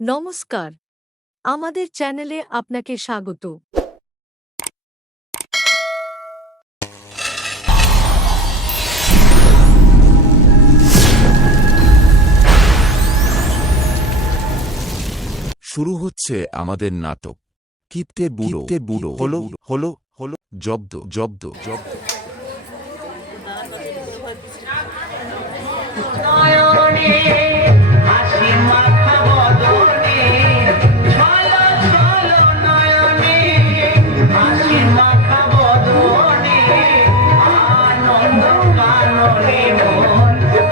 নমস্কার। আমাদের চ্যানেলে আপনাকে স্বাগত। শুরু হচ্ছে আমাদের নাটক। কিপ্তে বুড়ো। বুড়ো। হলো হলো হলো। জব্দ জব্দ জব্দ। নয়নে হাসি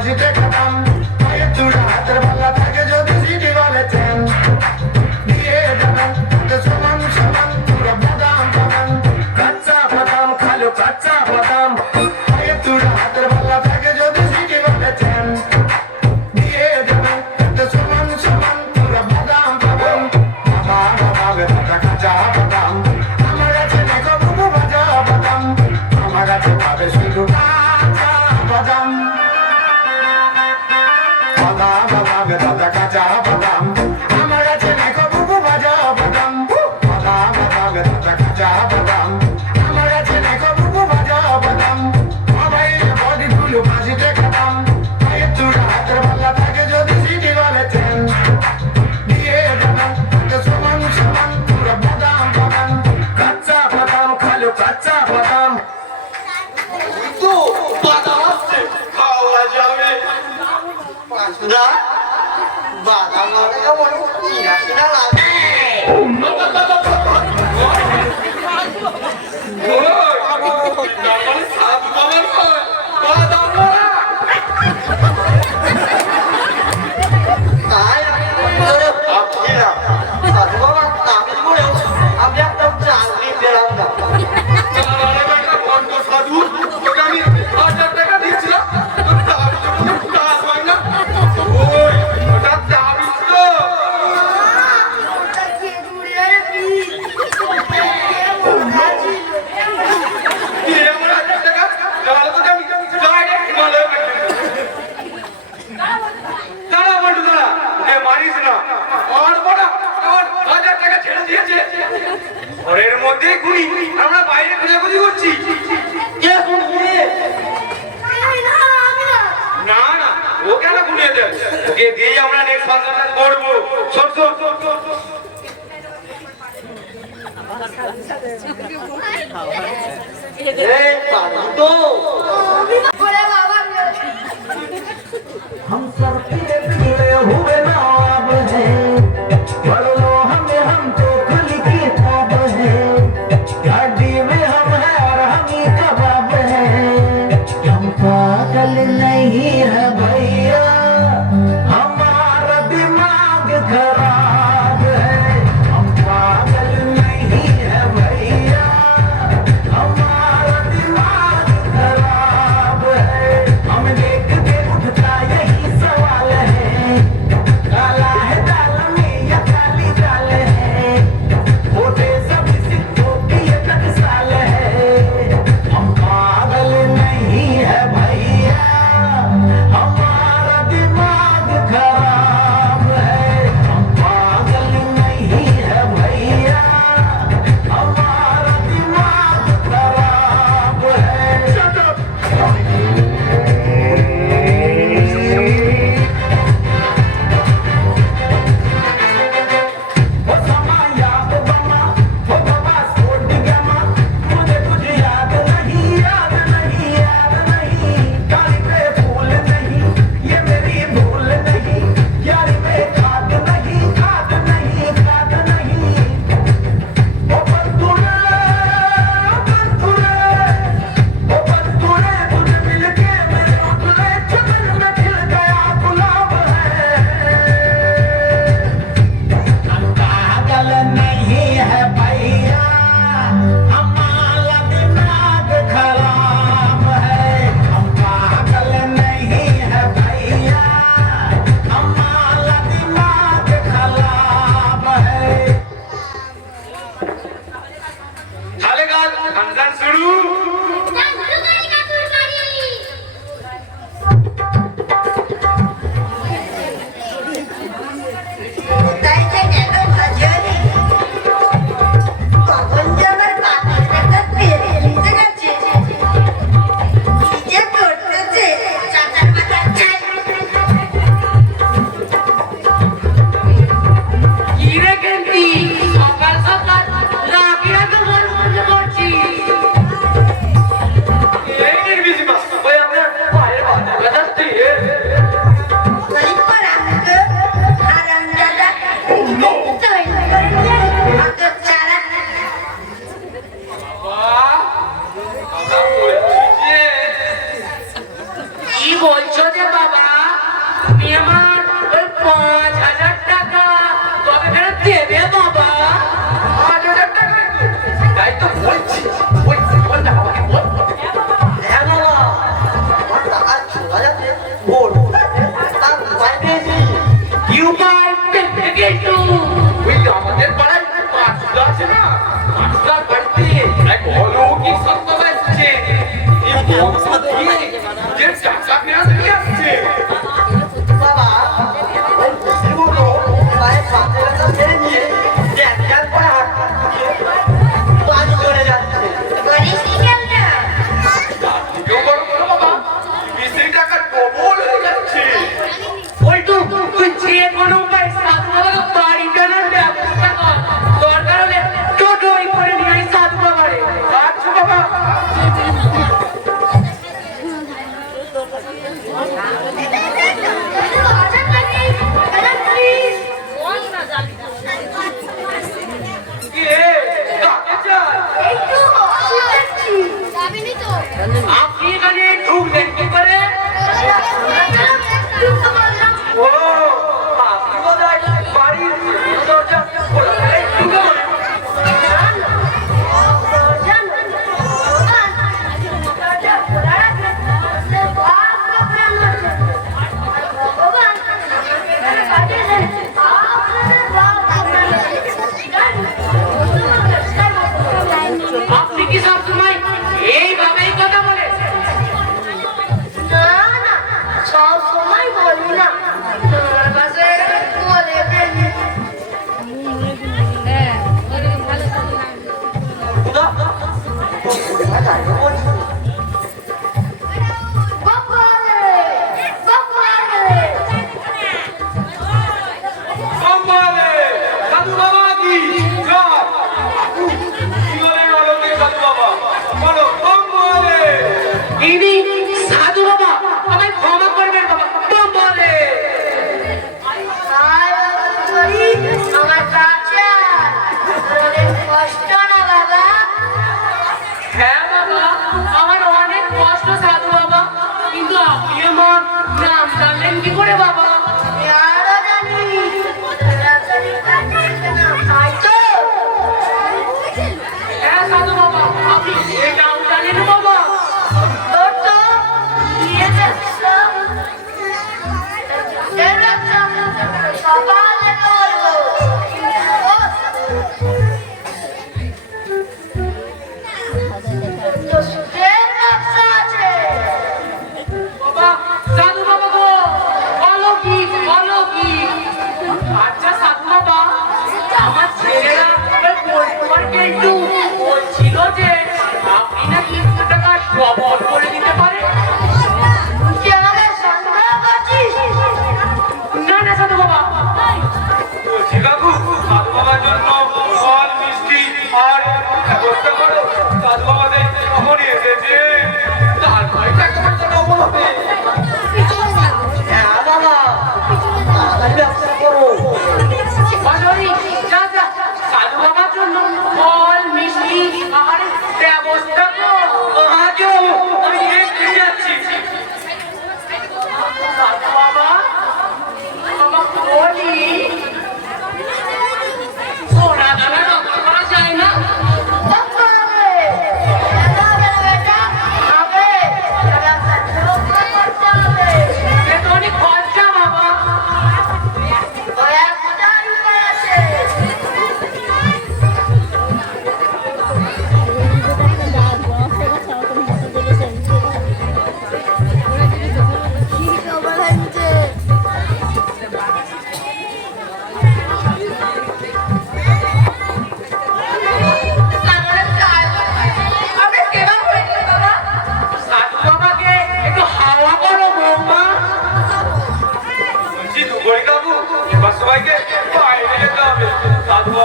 Magic a come ঢুকিয়ে দেন। ঢুকিয়ে দিয়েই আমরা নেক্সট ফাংশনটা করব। সর সর তো हम सब 감사합니다. সময় বলি না। কেমনি করে বাবা? জন্য মিষ্টি আর ব্যবস্থা করো ফল মিষ্টি আর ব্যবস্থা মহাজন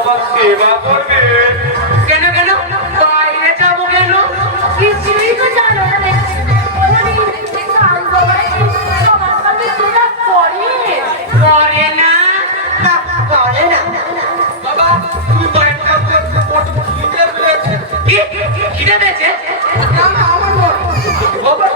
আমার সেবা করবে। কেন কেন? বাইরে যাব কেন? কিছুই তো জানো না করে না। করে না। বাবা তুমি কয়েক খিদে পেয়েছে। খিদে বাবা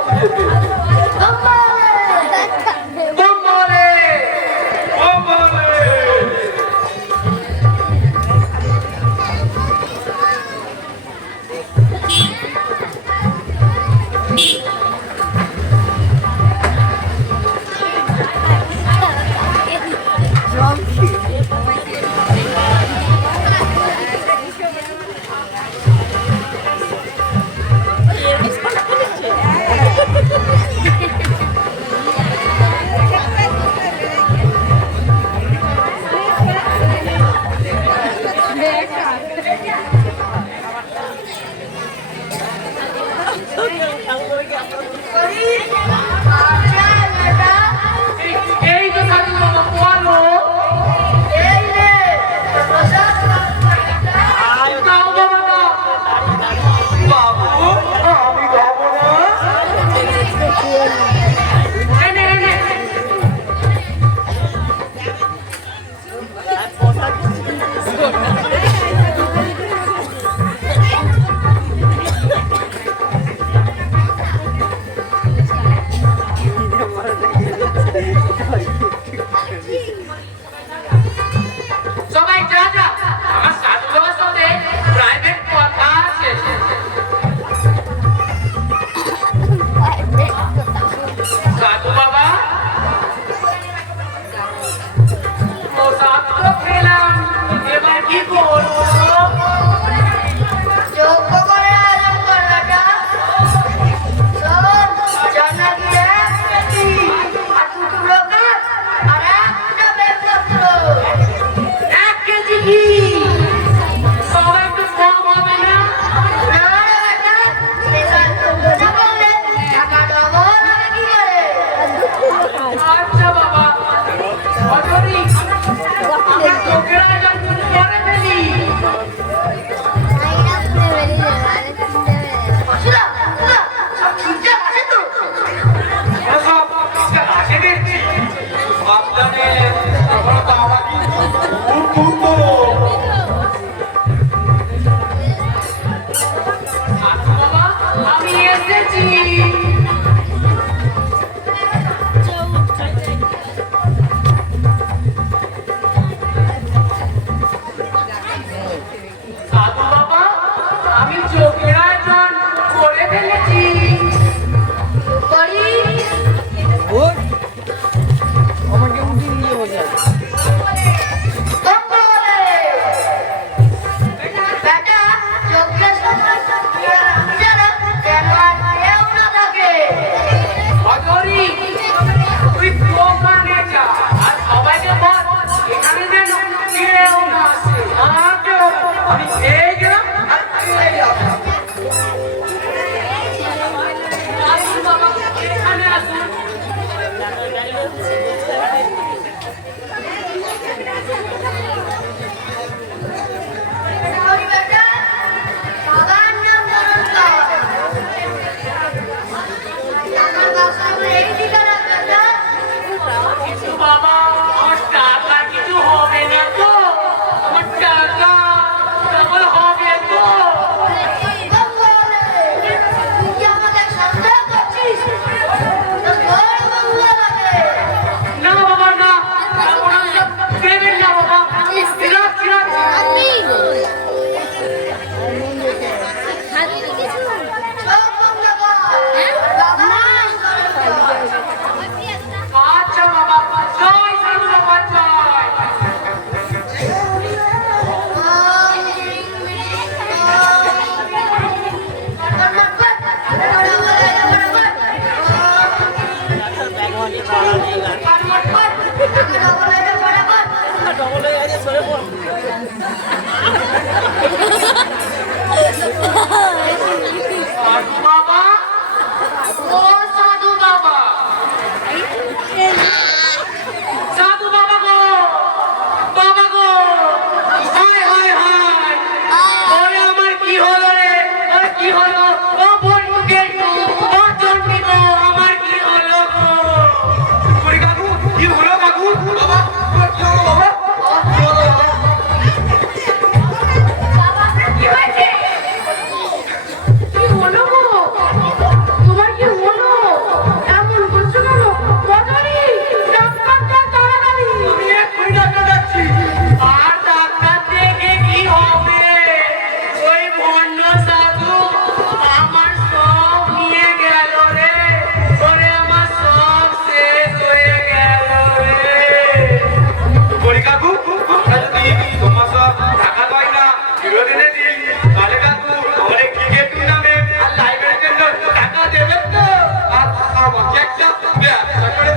আমাকে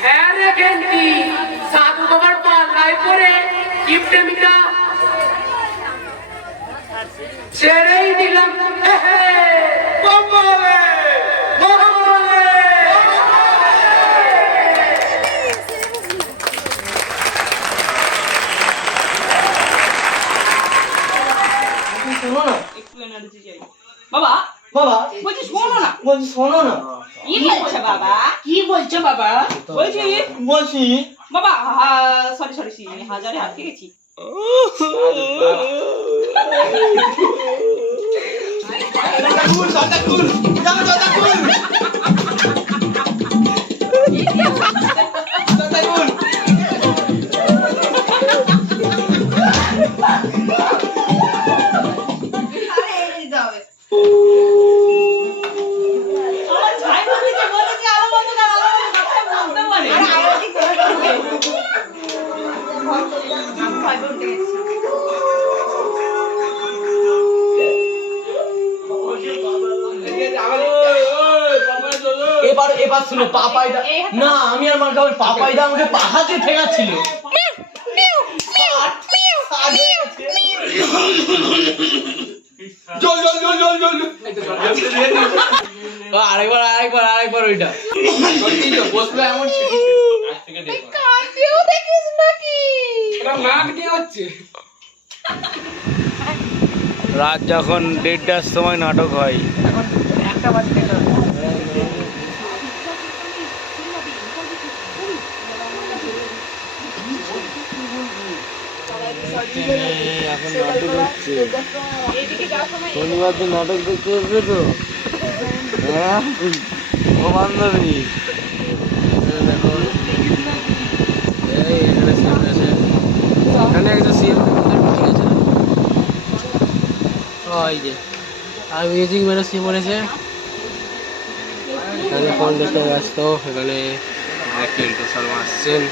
হ্যাঁ রে ঘেন্টি সাধু বাবার পাল্লায় পরে গিফটে মিটা। ছেড়েই দিলাম বাবা বাবা বলছি শোনো না। কি বলছে বাবা? কি বলছে বাবা? বলছি বলছি। বাবা সরি সরি হাজারে আটকে গেছি। আমার আমাকে পাহাড়ে ঠেকাচ্ছিল। জল জল জল জল জল আরেকবার আরেকবার আরেকবার ওইটা। বসলে এমন ছিল। দেখিস নাকি নাক দিয়ে হচ্ছে রাত যখন দেড়টার সময় নাটক হয়। এখন নাটক শনিবার তো নাটক দেখতে তো হ্যাঁ ও বান্ধবী এই এখানে আছে ঠিক আছে ওই আর মিউজিক মেরে সি বলেছে এখানে ফোন দেখতে ব্যস্ত এখানে কেন্দ্র শর্মা আসছেন